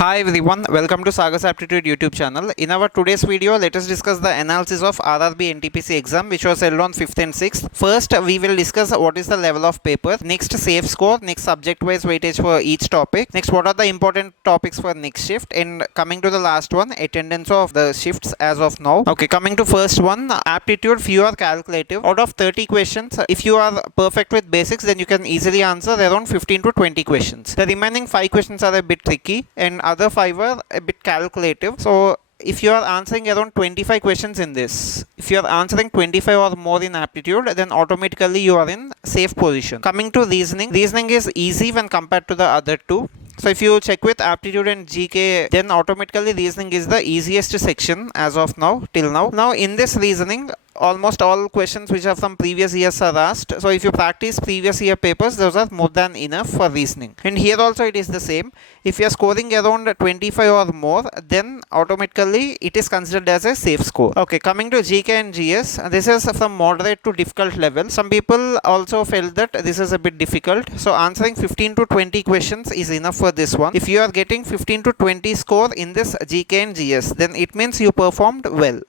Hi everyone, welcome to Sagar's Aptitude YouTube channel. In our today's video, let us discuss the analysis of RRB NTPC exam which was held on 5th and 6th. First, we will discuss what is the level of paper. Next, safe score. Next, subject-wise weightage for each topic. Next, what are the important topics for next shift. And coming to the last one, attendance of the shifts as of now. Okay, coming to first one, aptitude, few are calculative. Out of 30 questions, if you are perfect with basics, then you can easily answer around 15 to 20 questions. The remaining 5 questions are a bit tricky and other 5 are a bit calculative. So if you are answering around 25 questions in this, if you are answering 25 or more in aptitude, then automatically you are in safe position. Coming to reasoning is easy when compared to the other two. So if you check with aptitude and GK, then automatically reasoning is the easiest section as of now, till now. Now in this reasoning, almost all questions which are from previous years are asked. So if you practice previous year papers, those are more than enough for reasoning. And here also it is the same. If you are scoring around 25 or more, then automatically it is considered as a safe score. Okay, coming to GK and GS, this is from moderate to difficult level. Some people also felt that this is a bit difficult. So answering 15 to 20 questions is enough for this one. If you are getting 15 to 20 score in this GK and GS, then it means you performed well.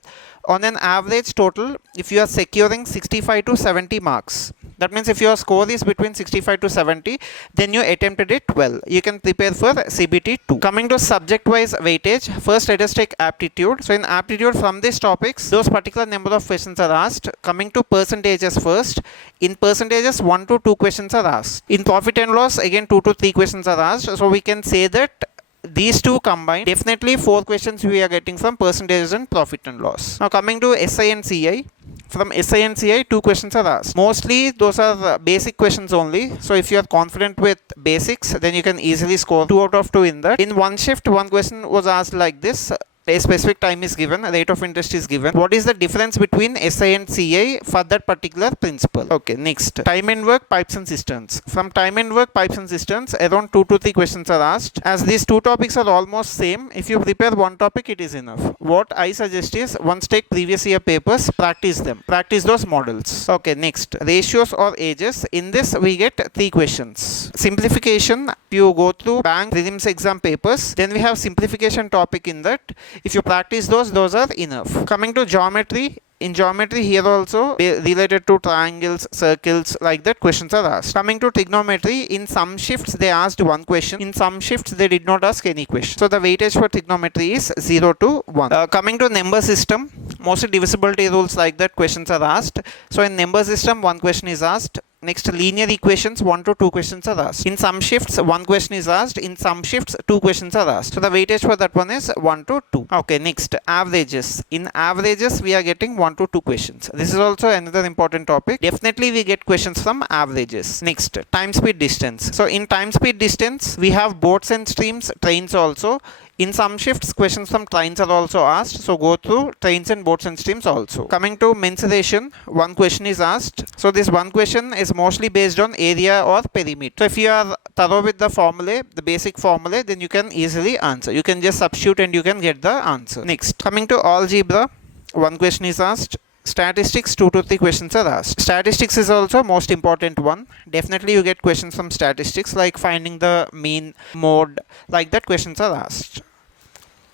On an average total, if you are securing 65 to 70 marks, that means if your score is between 65 to 70, then you attempted it well. You can prepare for CBT 2. Coming to subject-wise weightage, first let us take aptitude. So in aptitude, from these topics, those particular number of questions are asked. Coming to percentages first, in percentages, 1 to 2 questions are asked. In profit and loss, again 2 to 3 questions are asked. So we can say that these two combined, definitely 4 questions we are getting from percentages and profit and loss. Now coming to SI and CI, from SI and CI 2 questions are asked. Mostly those are basic questions only. So if you are confident with basics, then you can easily score 2 out of 2 in that. In one shift, one question was asked like this. A specific time is given, rate of interest is given. What is the difference between SI and CI for that particular principle? Okay, next. Time and work, pipes and cisterns. From time and work, pipes and cisterns, around 2 to 3 questions are asked. As these two topics are almost same, if you prepare one topic, it is enough. What I suggest is, once take previous year papers, practice them. Practice those models. Okay, next. Ratios or ages. In this, we get 3 questions. Simplification, if you go through bank prelims exam papers, then we have simplification topic in that. If you practice those are enough. Coming to geometry, in geometry here also related to triangles, circles, like that questions are asked. Coming to trigonometry, in some shifts they asked one question. In some shifts they did not ask any question. So the weightage for trigonometry is 0 to 1. Coming to number system, mostly divisibility rules like that questions are asked. So in number system, one question is asked. Next, linear equations, 1 to 2 questions are asked. In some shifts, 1 question is asked. In some shifts, 2 questions are asked. So the weightage for that one is 1 to 2. Okay, next, averages. In averages, we are getting 1 to 2 questions. This is also another important topic. Definitely, we get questions from averages. Next, time, speed, distance. So in time, speed, distance, we have boats and streams, trains also. In some shifts, questions from trains are also asked. So go through trains and boats and streams also. Coming to mensuration, one question is asked. So this one question is mostly based on area or perimeter. So if you are thorough with the formulae, the basic formulae, then you can easily answer. You can just substitute and you can get the answer. Next, coming to algebra, one question is asked. Statistics, 2 to 3 questions are asked. Statistics is also most important one. Definitely you get questions from statistics like finding the mean, mode, like that questions are asked.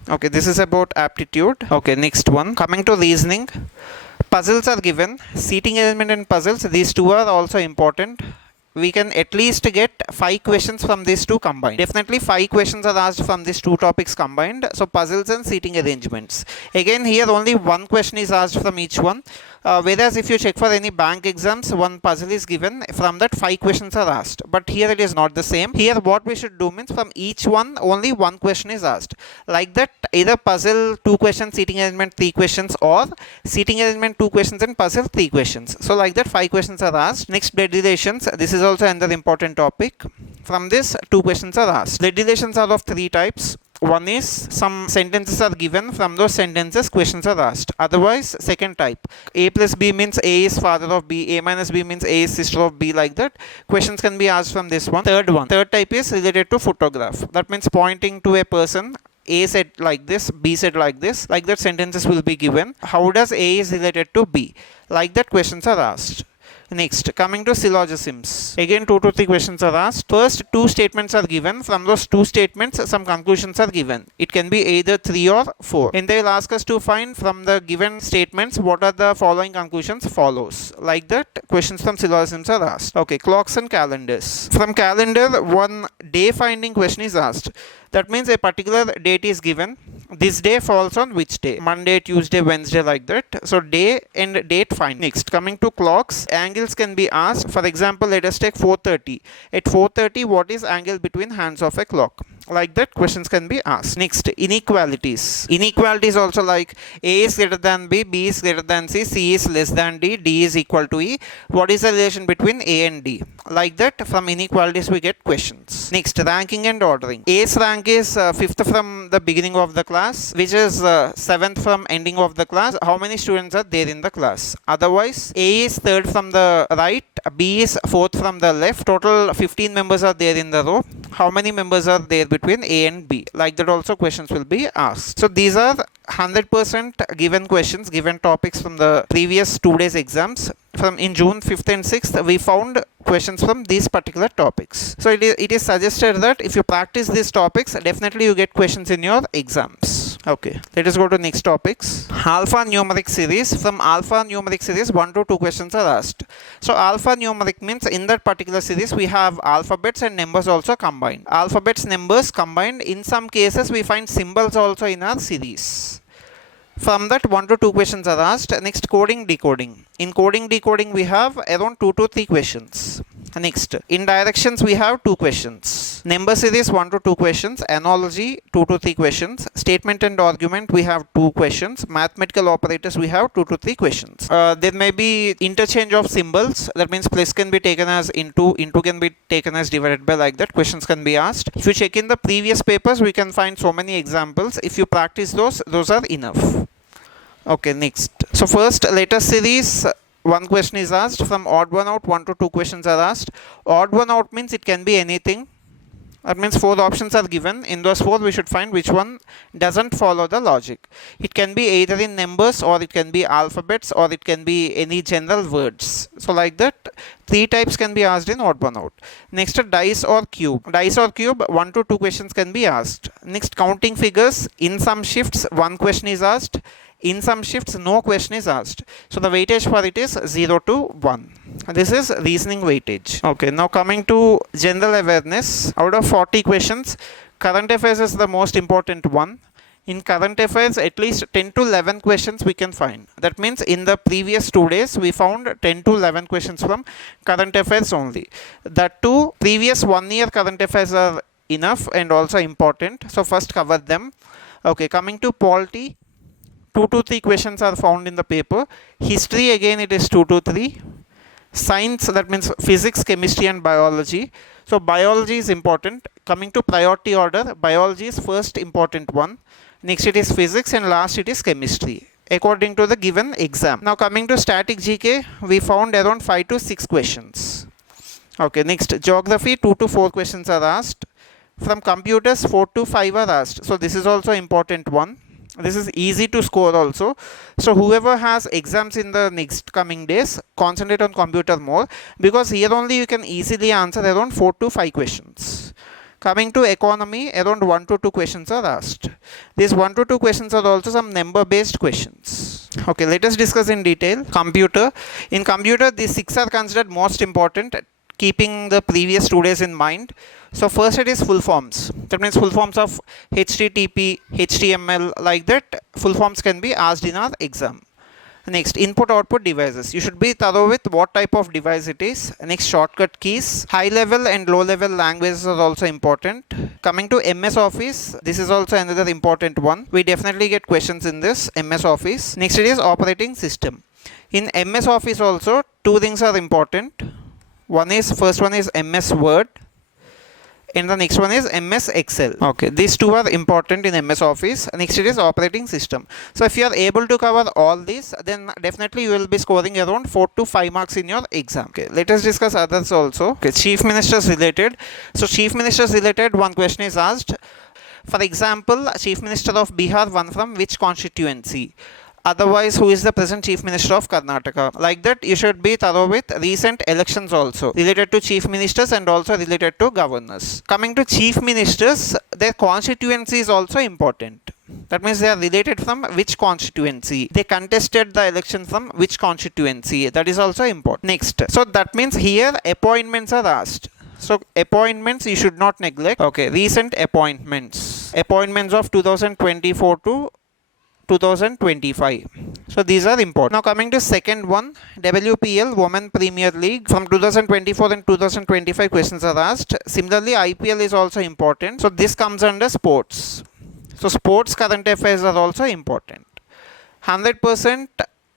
Okay, this is about aptitude. Okay, next one. Coming to reasoning, puzzles are given. Seating element and puzzles, these two are also important. We can at least get 5 questions from these two combined. Definitely 5 questions are asked from these two topics combined. So puzzles and seating arrangements. Again, here only one question is asked from each one. Whereas if you check for any bank exams, one puzzle is given. From that 5 questions are asked. But here it is not the same. Here what we should do means from each one only one question is asked. Like that, either puzzle 2 questions, seating arrangement 3 questions, or seating arrangement 2 questions and puzzle 3 questions. So like that 5 questions are asked. Next, blood relations. This is also another important topic. From this 2 questions are asked. Blood relations are of 3 types. One is some sentences are given, from those sentences questions are asked. Otherwise, second type, A plus B means A is father of B, A minus B means A is sister of B, like that. Questions can be asked from this one. Third type is related to photograph. That means pointing to a person. A said like this, B said like this, like that sentences will be given. How does A is related to B? Like that questions are asked. Next, coming to syllogisms. Again, 2 to 3 questions are asked. First, 2 statements are given. From those 2 statements, some conclusions are given. It can be either 3 or 4. And they will ask us to find from the given statements what are the following conclusions follows. Like that, questions from syllogisms are asked. Okay, clocks and calendars. From calendar, one day finding question is asked. That means a particular date is given. This day falls on which day? Monday, Tuesday, Wednesday, like that. So day and date find. Next, coming to clocks, angles can be asked. For example, let us take 4:30. At 4:30, what is angle between hands of a clock? Like that, questions can be asked. Next, inequalities. Inequalities also like A is greater than B, B is greater than C, C is less than D, D is equal to E. What is the relation between A and D? Like that, from inequalities we get questions. Next, ranking and ordering. A's rank is 5th from the beginning of the class, which is 7th from ending of the class. How many students are there in the class? Otherwise, A is 3rd from the right, B is 4th from the left. Total 15 members are there in the row. How many members are there between A and B? Like that also questions will be asked. So these are 100% given questions, given topics from the previous 2 days exams. From in June 5th and 6th, we found questions from these particular topics. So it is suggested that if you practice these topics, definitely you get questions in your exams. Okay, let us go to next topics. Alphanumeric series. From alphanumeric series, 1 to 2 questions are asked. So alphanumeric means in that particular series we have alphabets and numbers also combined. Alphabets, numbers combined. In some cases we find symbols also in our series. From that, 1 to 2 questions are asked. Next, coding, decoding. In coding, decoding, we have around 2 to 3 questions. Next, in directions, we have 2 questions. Number series, 1 to 2 questions. Analogy, 2 to 3 questions. Statement and argument, we have 2 questions. Mathematical operators, we have 2 to 3 questions. There may be interchange of symbols. That means plus can be taken as into can be taken as divided by, like that. Questions can be asked. If you check in the previous papers, we can find so many examples. If you practice those are enough. Okay, next. So first, letter series, 1 question is asked. From odd one out, 1 to 2 questions are asked. Odd one out means it can be anything. That means 4 options are given. In those 4, we should find which one doesn't follow the logic. It can be either in numbers, or it can be alphabets, or it can be any general words. So like that, 3 types can be asked in odd one out. Next, dice or cube. Dice or cube, 1 to 2 questions can be asked. Next, counting figures. In some shifts, 1 question is asked. In some shifts, no question is asked. So the weightage for it is 0 to 1. This is reasoning weightage. Okay, now coming to general awareness. Out of 40 questions, current affairs is the most important one. In current affairs, at least 10 to 11 questions we can find. That means in the previous 2 days, we found 10 to 11 questions from current affairs only. That too, previous 1 year current affairs are enough and also important. So first cover them. Okay, coming to polity. 2 to 3 questions are found in the paper. History, again it is 2 to 3. Science, that means physics, chemistry and biology. So biology is important. Coming to priority order, biology is first important one. Next it is physics, and last it is chemistry, according to the given exam. Now coming to static GK, we found around 5 to 6 questions. Okay, next geography, 2 to 4 questions are asked. From computers, 4 to 5 are asked. So this is also important one. This is easy to score also. So whoever has exams in the next coming days, concentrate on computer more, because here only you can easily answer around 4 to 5 questions. Coming to economy, around 1 to 2 questions are asked. These 1 to 2 questions are also some number based questions. Okay, let us discuss in detail. Computer. In computer, these 6 are considered most important, keeping the previous 2 days in mind. So first it is full forms. That means full forms of HTTP, HTML, like that. Full forms can be asked in our exam. Next, input output devices. You should be thorough with what type of device it is. Next, shortcut keys. High level and low level languages are also important. Coming to MS Office, this is also another important one. We definitely get questions in this MS Office. Next it is operating system. In MS Office also, 2 things are important. First one is MS Word, and the next one is MS Excel. Okay, these 2 are important in MS Office. Next it is operating system. So if you are able to cover all these, then definitely you will be scoring around 4 to 5 marks in your exam. Okay, let us discuss others also. Okay, chief ministers related. So chief ministers related, 1 question is asked. For example, chief minister of Bihar won from which constituency? Otherwise, who is the present Chief Minister of Karnataka? Like that, you should be thorough with recent elections also, related to Chief Ministers and also related to governors. Coming to Chief Ministers, their constituency is also important. That means they are related from which constituency. They contested the election from which constituency. That is also important. Next. So that means here appointments are asked. So appointments you should not neglect. Okay, recent appointments. Appointments of 2024 to 2025. So these are important. Now coming to second one, WPL Women Premier League from 2024 and 2025 questions are asked. Similarly, IPL is also important. So this comes under sports. So sports current affairs are also important. 100%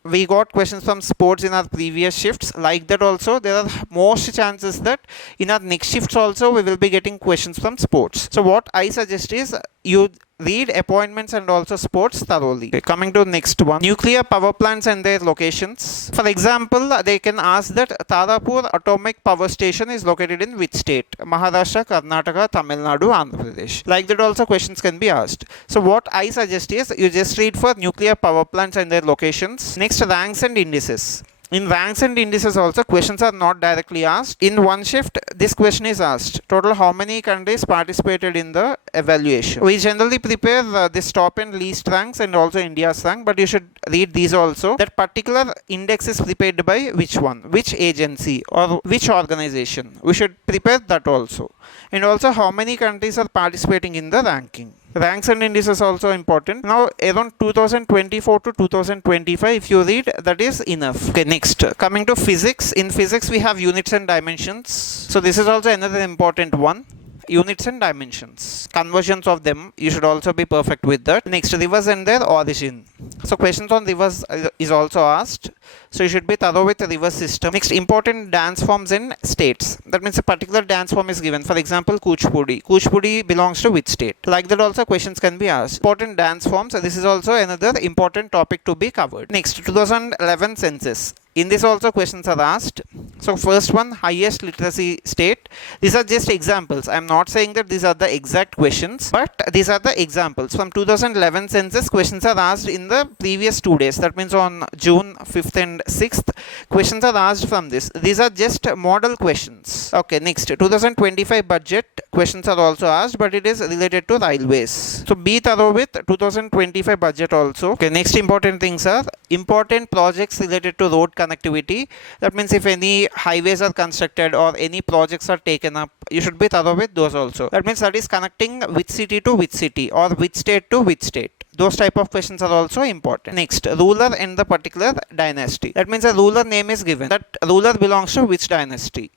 we got questions from sports in our previous shifts. Like that also, there are most chances that in our next shifts also we will be getting questions from sports. So what I suggest is you read appointments and also sports thoroughly. Okay, coming to next one, nuclear power plants and their locations. For example, they can ask that Tarapur Atomic Power Station is located in which state? Maharashtra, Karnataka, Tamil Nadu, Andhra Pradesh. Like that also questions can be asked. So what I suggest is you just read for nuclear power plants and their locations. Next, ranks and indices. In ranks and indices also questions are not directly asked. In one shift this question is asked. Total how many countries participated in the evaluation. We generally prepare this top and least ranks and also India's rank, but you should read these also. That particular index is prepared by which one, which agency or which organization. We should prepare that also. And also how many countries are participating in the ranking. Ranks and indices also important. Now around 2024 to 2025 if you read, that is enough. Okay, next coming to physics. In physics we have units and dimensions. So this is also another important one. Units and dimensions, conversions of them, you should also be perfect with that. Next, rivers and their origin. So questions on rivers is also asked. So you should be thorough with the river system. Next, important dance forms in states. That means a particular dance form is given. For example, Kuchipudi. Kuchipudi belongs to which state? Like that also questions can be asked. Important dance forms. This is also another important topic to be covered. Next, 2011 census. In this also questions are asked. So first one, highest literacy state. These are just examples. I am not saying that these are the exact questions, but these are the examples. From 2011 census questions are asked in the previous 2 days. That means on June 5th and 6th questions are asked from this. These are just model questions. Okay, next 2025 budget questions are also asked, but it is related to railways. So be thorough with 2025 budget also. Okay, next important things are important projects related to road connectivity. That means if any highways are constructed or any projects are taken up, you should be thorough with those also. That means that is connecting which city to which city or which state to which state. Those type of questions are also important. Next, ruler and the particular dynasty. That means a ruler name is given. That ruler belongs to which dynasty.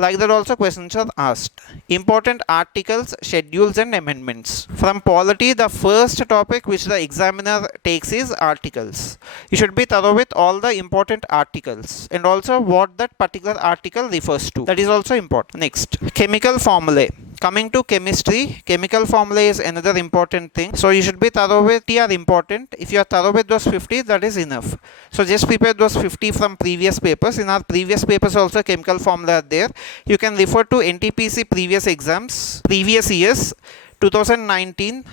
Like that also questions are asked. Important articles, schedules and amendments. From polity, the first topic which the examiner takes is articles. You should be thorough with all the important articles and also what that particular article refers to. That is also important. Next, chemical formulae. Coming to chemistry, chemical formulae is another important thing. So you should be thorough with T are important. If you are thorough with those 50, that is enough. So just prepare those 50 from previous papers. In our previous papers also chemical formulae are there. You can refer to NTPC previous exams, previous years, 2019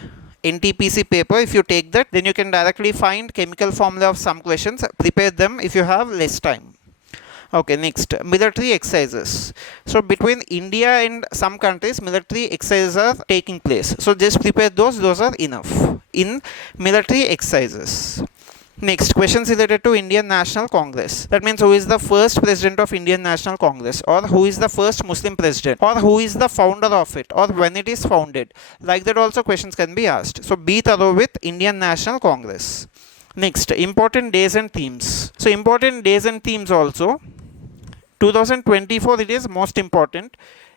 NTPC paper. If you take that, then you can directly find chemical formula of some questions. Prepare them if you have less time. Okay, next, military exercises. So between India and some countries, military exercises are taking place. So just prepare those are enough in military exercises. Next, questions related to Indian National Congress. That means who is the first president of Indian National Congress, or who is the first Muslim president, or who is the founder of it, or when it is founded. Like that also questions can be asked. So be thorough with Indian National Congress. Next, important days and themes. So important days and themes also. 2024 it is most important.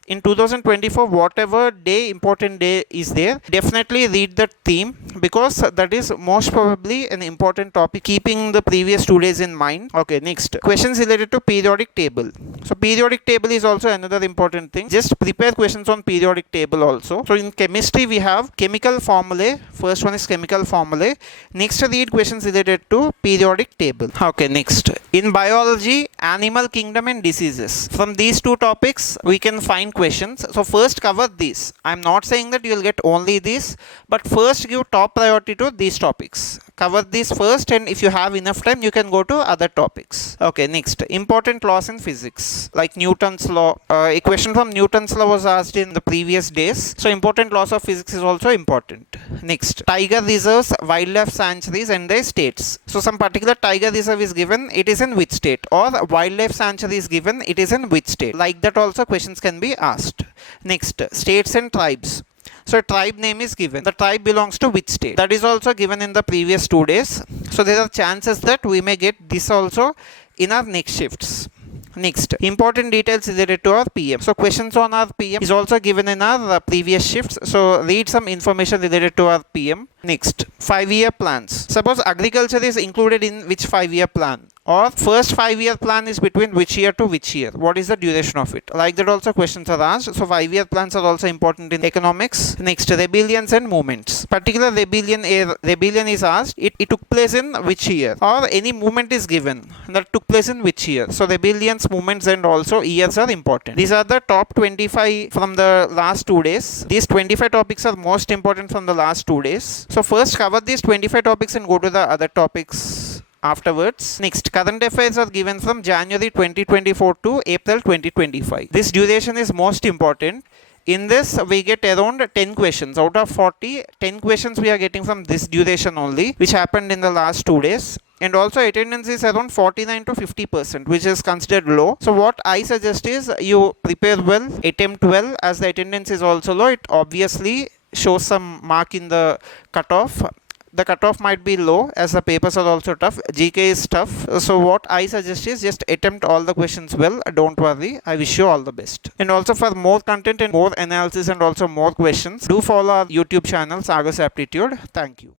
In 2024, whatever day, important day is there, definitely read that theme because that is most probably an important topic, keeping the previous 2 days in mind. Okay, next, questions related to periodic table. So periodic table is also another important thing. Just prepare questions on periodic table also. So in chemistry we have chemical formulae. First one is chemical formulae. Next, read questions related to periodic table. Okay, next, in biology animal kingdom and diseases. From these two topics, we can find questions. So first cover these. I'm not saying that you will get only these, but first give top priority to these topics. Cover these first, and if you have enough time, you can go to other topics. Okay, next, important laws in physics, like Newton's law. A question from Newton's law was asked in the previous days. So important laws of physics is also important. Next, tiger reserves, wildlife sanctuaries and their states. So some particular tiger reserve is given, it is in which state, or wildlife sanctuary is given, it is in which state. Like that also questions can be asked. Next, states and tribes. So a tribe name is given. The tribe belongs to which state? That is also given in the previous 2 days. So there are chances that we may get this also in our next shifts. Next, important details related to our PM. So questions on our PM is also given in our previous shifts. So read some information related to our PM. Next, 5-year plans. Suppose agriculture is included in which 5-year plan? Or first 5-year plan is between which year to which year? What is the duration of it? Like that also questions are asked. So 5-year plans are also important in economics. Next, rebellions and movements. Particular rebellion is asked. It took place in which year? Or any movement is given that took place in which year? So rebellions, movements and also years are important. These are the top 25 from the last 2 days. These 25 topics are most important from the last 2 days. So first cover these 25 topics and go to the other topics afterwards. Next, current affairs are given from January 2024 to April 2025. This duration is most important. In this, we get around 10 questions. Out of 40, 10 questions we are getting from this duration only, which happened in the last 2 days. And also attendance is around 49 to 50%, which is considered low. So what I suggest is you prepare well, attempt well. As the attendance is also low, it obviously shows some mark in the cutoff. The cutoff might be low as the papers are also tough. GK is tough. So what I suggest is just attempt all the questions well. Don't worry. I wish you all the best. And also for more content and more analysis and also more questions, do follow our YouTube channel Sagas Aptitude. Thank you.